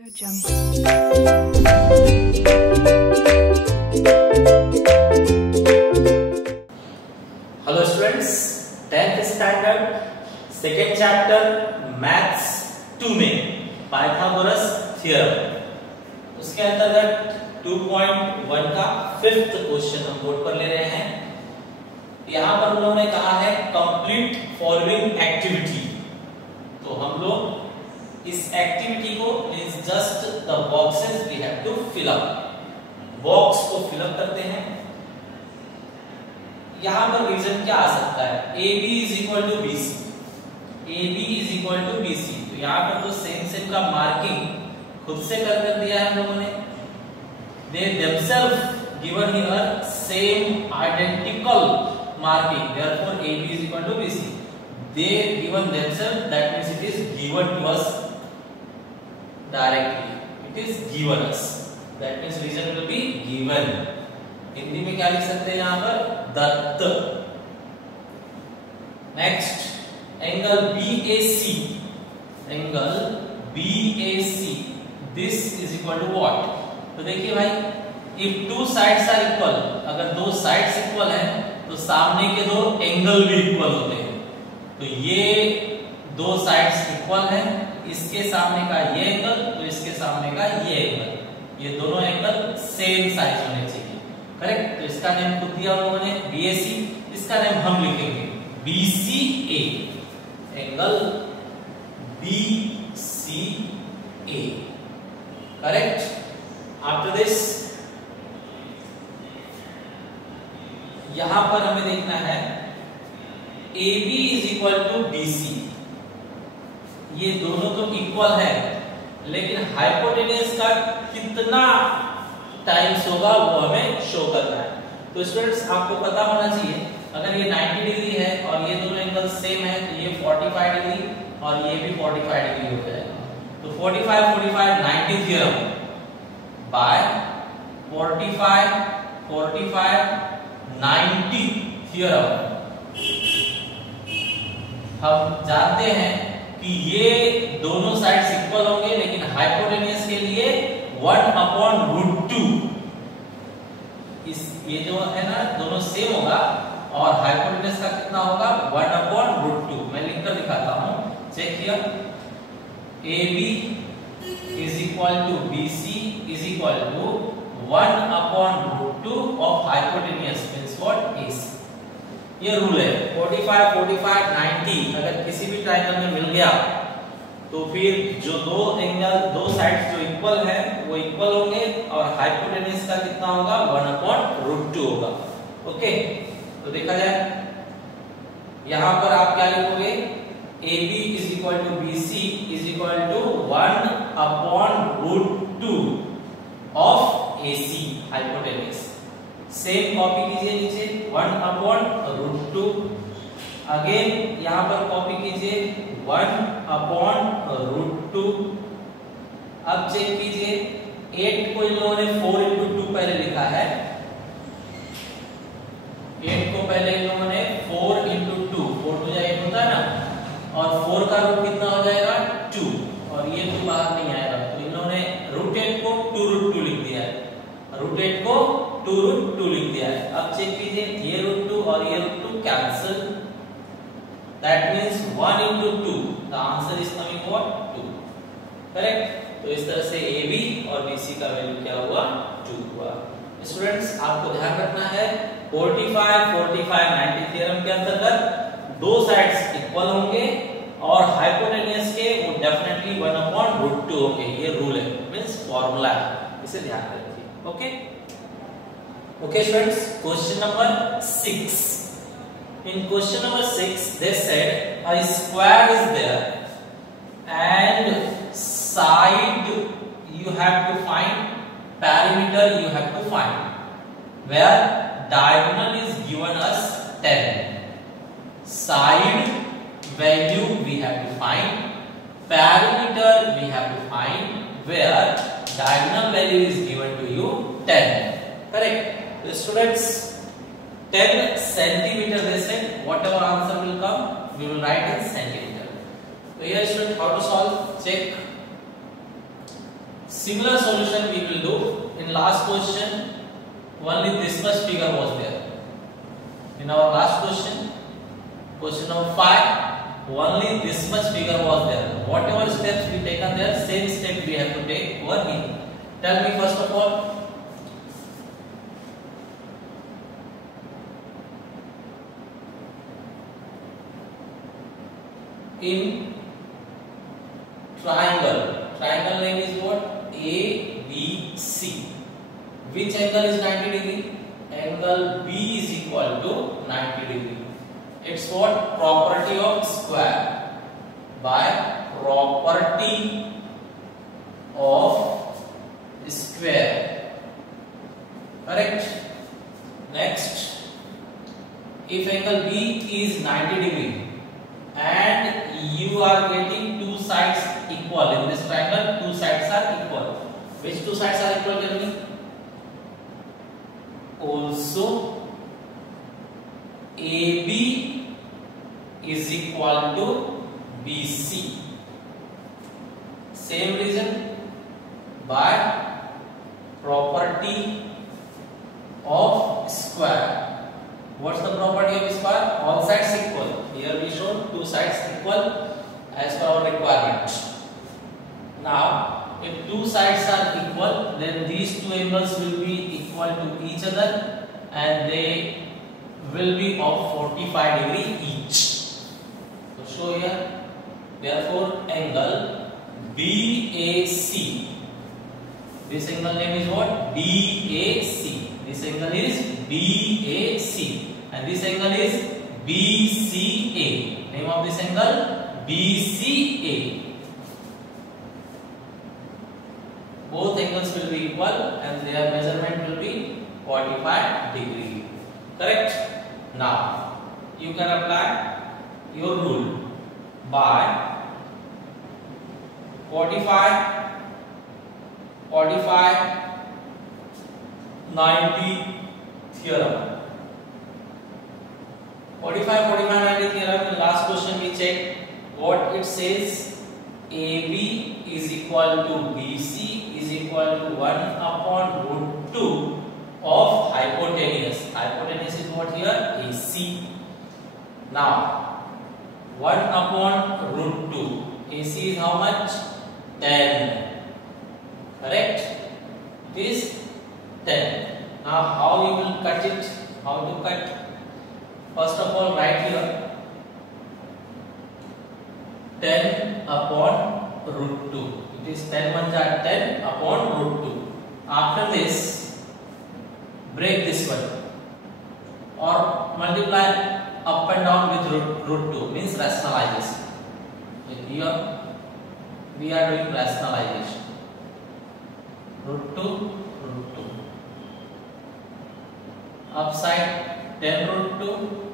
Hello students, 10th standard second chapter maths 2 में Pythagoras theorem उसके अंतर्गत 2.1 का 5th क्वेश्चन हम बोर्ड पर ले रहे हैं। यहां पर उन्होंने कहा है कंप्लीट फॉलोइंग एक्टिविटी। तो हम लोग इस एक्टिविटी को is just the boxes we have to fill up, box को फिल अप करते हैं। यहां पर रीजन क्या आ सकता है? AB is equal to BC, AB is equal to BC। तो यहां पर तो सेम का मार्किंग खुद से कर दिया है हम लोगों ने। दे themselves given here same identical marking, therefore AB is equal to BC. They given themselves, that means it is given to us directly, it is given us, that means reason will be given। Hindi में क्या लिख सकते हैं यहाँ पर? दत्त। Next, angle BAC, angle BAC, this is equal to what? तो देखिए भाई, if two sides are equal, अगर दो साइड्स इक्वल हैं तो सामने के दो एंगल भी इक्वल होते हैं। तो ये दो साइड्स इक्वल हैं, इसके सामने का ये एंगल तो इसके सामने का ये एंगल, ये दोनों एंगल सेम साइज होने चाहिए। करेक्ट? तो इसका नेम खुद दिया हम लोगों ने BAC, इसका नेम हम लिखेंगे BCA, angle BCA। Correct? After this यहां पर हमें देखना है AB is equal to BC। ये दोनों तो इक्वल है, लेकिन हाइपोटेन्यूज का कितना टाइम्स होगा वो हमें शो करना है। तो स्टूडेंट्स, आपको पता होना चाहिए, अगर ये 90 डिग्री है और ये दोनों एंगल सेम है तो ये 45 डिग्री और ये भी 45 डिग्री हो जाएगा। तो 45 45 90 थ्योरम बाय 45 45 90 थ्योरम। हम जानते हैं कि ये दोनों साइड्स इक्वल होंगे, लेकिन हाइपोटेन्यूज के लिए 1/√2, इस ये जो है ना दोनों सेम होगा और हाइपोटेन्यूज का कितना होगा? 1/√2। मैं लिखकर दिखाता हूं, check here. AB is equal to BC is equal to 1/√2 of hypotenuse means what? AC। ये रूल है 45 45 90 अगर किसी भी ट्रायंगल में मिल गया तो फिर जो दो एंगल, दो साइड्स जो इक्वल है वो इक्वल होंगे और हाइपोटेन्यूज का कितना होगा? 1/√2 होगा। ओके, तो देखा जाए यहां पर आप क्या लिखोगे? AB is equal to BC is equal to 1/√2 of AC hypotenuse. Same copy कीजिए नीचे 1/√2, अगेन यहां पर कॉपी कीजिए 1/√2। अब चेक कीजिए 8 को इन लोगों ने 4/2 पहले लिखा है, 8 को पहले इन लोगों ने 4/2, 4 to 8 होता है ना, और 4 का रूट कितना हो जाएगा? 2, और ये 2 बाहर नहीं आएगा, तो इन लोगों ने √8 को 2√2 लिख दिया है, √8 को 2√2 लिख दिया है। अब चेक कीजिए ये √2 और ये √2 cancel, that means 1/2, the answer is coming what? 2। Correct? तो इस तरह से AB और BC का वैल्यू क्या हुआ? 2 हुआ। स्टूडेंट्स, आपको ध्यान रखना है 45 45 90 थ्योरम के अंतर्गत दो साइड्स इक्वल होंगे और हाइपोटेन्यूज के वो डेफिनेटली 1/√2 होंगे। ये रूल है, मींस फार्मूला है, इसे ध्यान रखिए। Okay okay students, question number 6। In question number 6 they said a square is there and side you have to find, perimeter you have to find, where diagonal is given us 10, side value we have to find, perimeter we have to find, where diagonal value is given to you 10. Correct? The students, 10 centimeter they said, whatever answer will come we will write in centimeter. So here students, how to solve? Check. Similar solution we will do in last question. Only this much figure was there. In our last question, question number 5, only this much figure was there. Whatever steps we taken there, same step we have to take over here. Tell me first of all, in triangle name is what? ABC. Which angle is 90 degree? Angle B is equal to 90 degree. It's what? Property of square. By property of square. Correct? Next, if angle B is 90 degree and you are getting two sides equal in this triangle, two sides are equal. Which two sides are equal? Tell me. Also AB is equal to BC. Same reason, by property of square. What's the property of square? All sides equal. Here we show two sides equal as per our requirement. Now, if two sides are equal, then these two angles will be equal to each other and they will be of 45 degree each. So show here, therefore angle BAC. This angle name is what? BAC. This angle is BAC and this angle is BCA. Name of this angle BCA. Both angles will be equal and their measurement will be 45 degree. Correct? Now, you can apply your rule by 45, 90 theorem. 45, 90 theorem, in last question we checked what it says. AB is equal to BC is equal to 1 upon root 2 of hypotenuse. Hypotenuse is what here? AC. Now, 1 upon root 2. AC is how much? 10. Correct? It is 10. Now, how you will cut it? How to cut? First of all, write here 10 upon root 2. It is 10 ones are 10 upon root 2. After this, break this one or multiply up and down with root 2, means rationalization. Here we are doing rationalization. Root 2, root 2. Upside 10 root 2,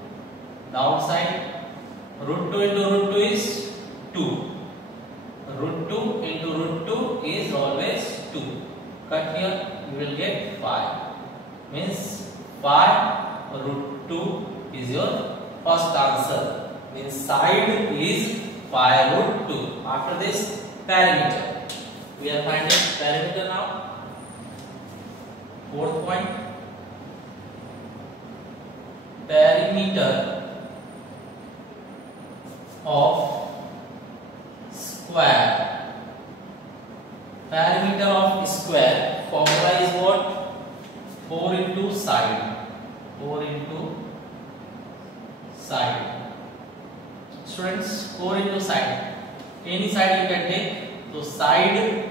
downside root 2 into root 2 is 2. Root 2 into root 2 is always 2. Cut here, you will get 5. Means 5 root 2 is your first answer. Means side is 5 root 2. After this, perimeter. We are finding perimeter now. Fourth point. Perimeter of square. Perimeter of square formula is what? 4 into side. 4 into side. Students, 4 into side. Any side you can take. So side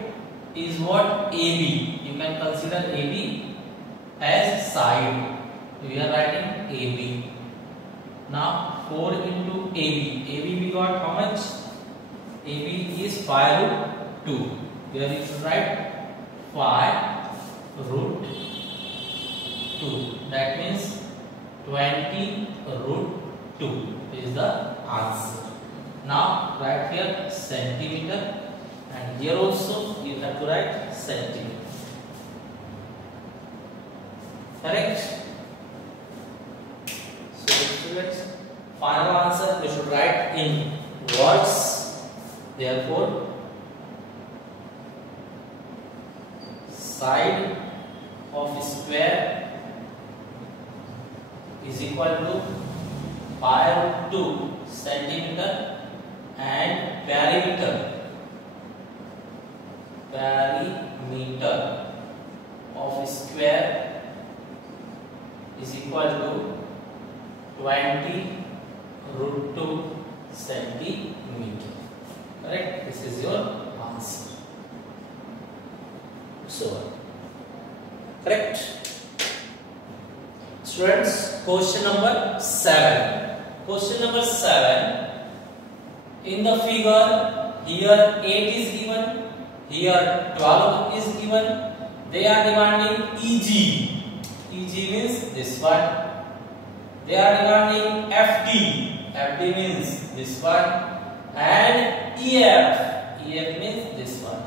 is what? AB. You can consider AB as side. We are writing AB. Now 4 into AB. AB we got how much? AB is 5 root 2. Here you should write 5 root 2. That means 20 root 2 is the answer. Now write here centimeter and here also you have to write centimeter. Correct? So students, final answer we should write in words. Therefore, side of square is equal to pi root 2 centimeter and perimeter of square is equal to 20 root 2 centimeter. Correct? This is your answer. So, correct? Students, question number 7. Question number 7. In the figure, here 8 is given, here 12 is given. They are demanding EG. EG means this one. They are demanding FD. FD means this one. And EF. EF means this one.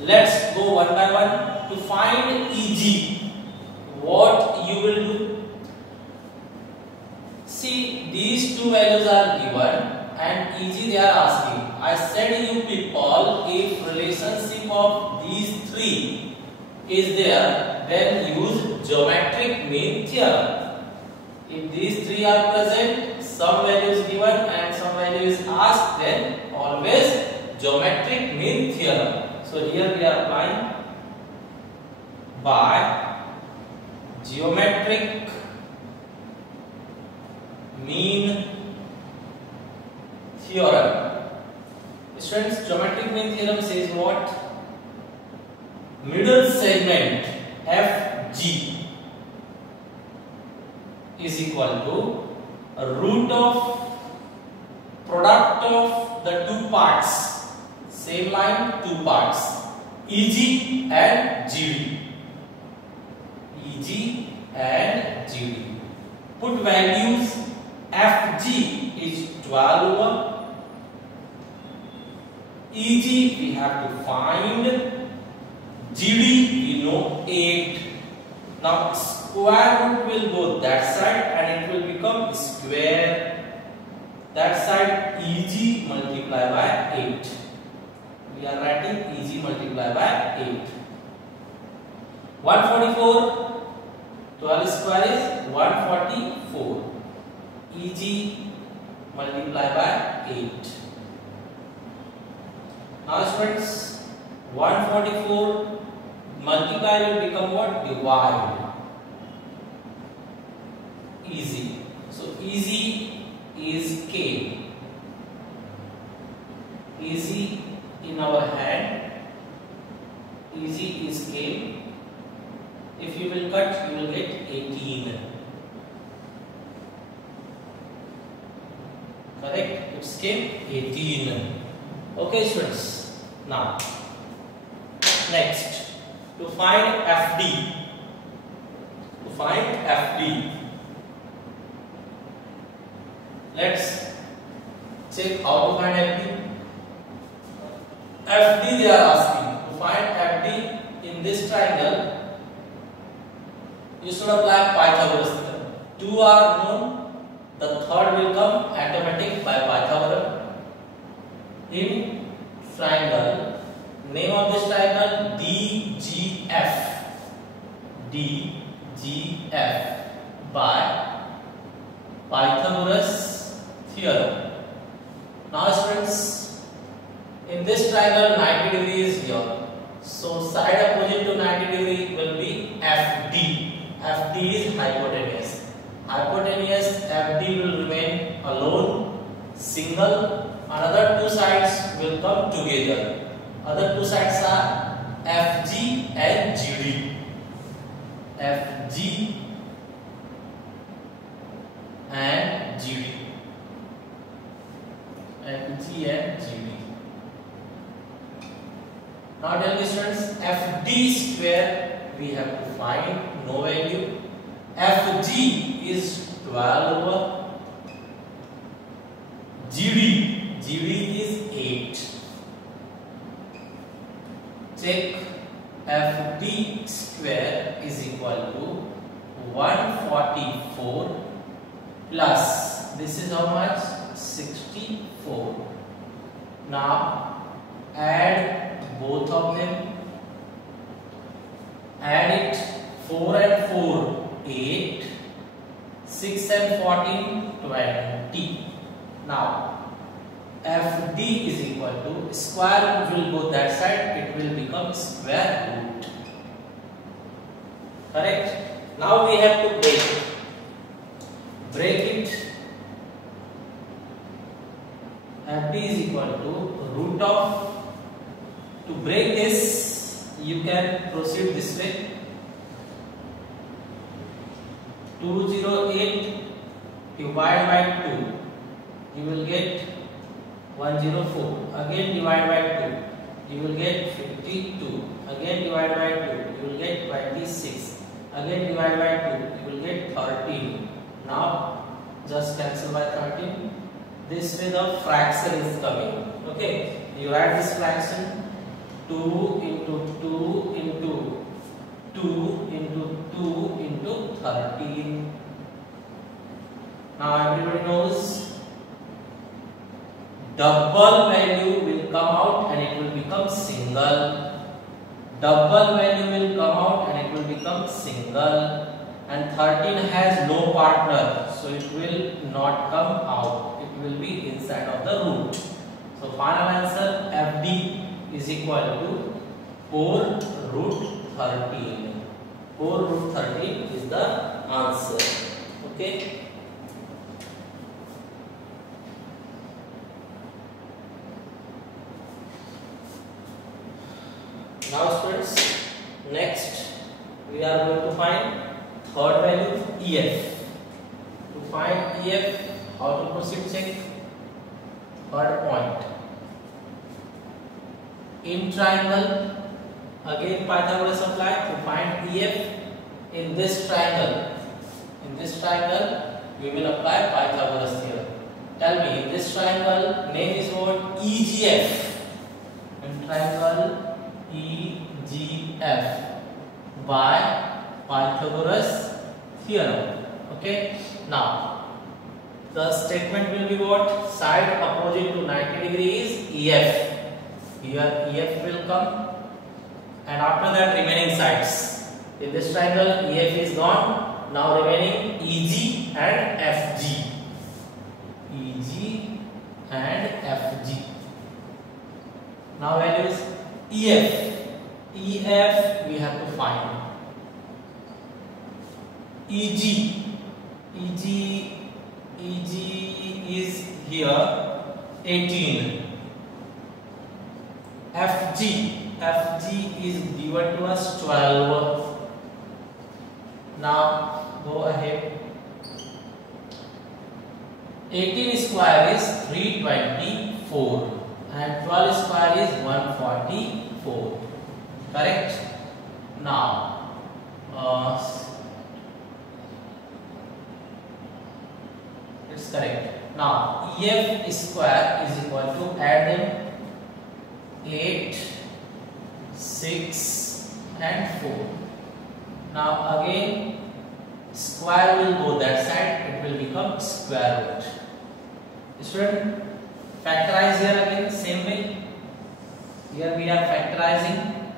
Let's go one by one to find EG. What you will do? See, these two values are given and EG they are asking. I said you people, if relationship of these three is there, then use geometric mean theorem. If these three are present, some value is given and some value is asked, then always geometric mean theorem. So here we are applying by geometric mean theorem. Students, geometric mean theorem says what? Middle segment FG is equal to a root of product of the two parts. Same line, two parts. EG and GD. EG and GD. Put values. FG is 12 over. EG we have to find. GD we know 8. Now square root will go that side and it will become square. That side EG multiplied by 8. We are writing EG multiplied by 8. 144. 12 square is 144. EG multiplied by 8. Now students, 144 multiply will become what? Divide. Easy. So easy is K. Easy in our hand. Easy is K. If you will cut, you will get 18. Correct? It's K 18. Okay, students. Now, next, to find FD. To find FD, let's check how to find FD. FD they are asking. To find FD in this triangle, you should apply Pythagoras theorem. Two are known, the third will come automatic by Pythagoras. In triangle, name of this triangle DGF. DGF by Pythagoras theorem. Now students, in this triangle 90 degrees is here. So side opposite to 90 degree will be FD. FD is hypotenuse. Hypotenuse FD will remain alone, single. Another two sides will come together. Other two sides are FG and GD. FG and GD. FG and GD. Now tell me students, FD square we have to find, no value. FG is 12 over. GD is 8. Check. FD square is equal to 144 plus, this is how much? 64. Now add both of them. add it. 4 and 4 8, 6 and 14 20. Now FD is equal to square will go that side, it will become square root. Correct? Now we have to break it. FD is equal to root of, to break this you can proceed this way. 208 divide by 2, you will get 104. Again divide by 2, you will get 52. Again divide by 2, you will get 26. Again divide by 2, you will get 13. Now just cancel by 13. This way the fraction is coming. Okay, you write this fraction 2 into 2 into 2 into 2 into 13. Now everybody knows double value will come out and it will become single. Double value will come out and it will become single. And 13 has no partner, so it will not come out. It will be inside of the root. So final answer FD is equal to 4 root 13. 4 root 13 is the answer. Okay. Now students, next we are going to find third value EF. To find EF, how to proceed? Check third point. In triangle, again Pythagoras apply to find EF in this triangle. In this triangle, we will apply Pythagoras theorem. Tell me, in this triangle, name is what? EGF. In triangle EGF by Pythagoras theorem. Okay. Now the statement will be what? Side opposite to 90 degrees EF. Here EF will come, and after that remaining sides. In this triangle EF is gone. Now remaining EG and FG. EG and FG. Now values EF. EF we have to find. EG. EG is here 18. FG is given to us 12. Now go ahead. 18 square is 324 and 12 square is 144. Correct? Now it's correct. Now EF square is equal to, add them, 8, 6 and 4. Now again square will go that side, it will become square root. Student, factorize here again same way. Here we are factorizing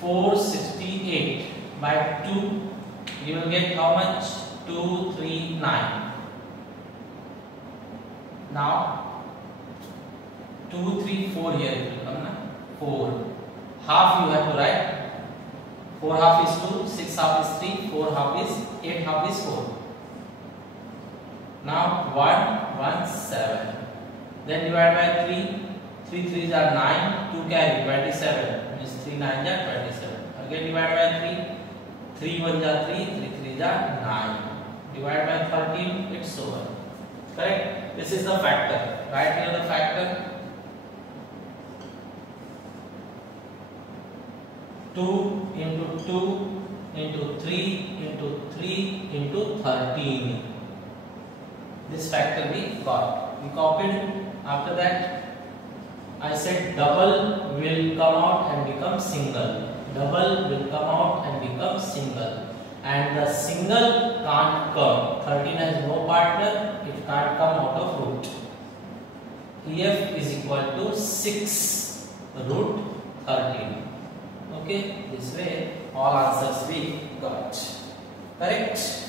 468 by 2. You will get how much? 239. Now 2, 3, 4 here it will come, na? 4. Half you have to write. 4 half is 2, 6 half is 3, 4 half is 8, half is 4. Now 1, 1, 7. Then divide by 3. 3 3s are 9. 2 carry 27. Means 3 9s are 27. Again divide by 3. 3 1s are 3. 3 3s are 9. Divide by 13. It's over. Correct? This is the factor. Write here the factor. 2 into 2 into 3 into 3 into 13. This factor we got. We copied. After that, I said double will come out and become single. Double will come out and become single. And the single can't come. 13 has no partner. It can't come out of root. EF is equal to 6 root 13. Okay, this way all answers we got. Correct?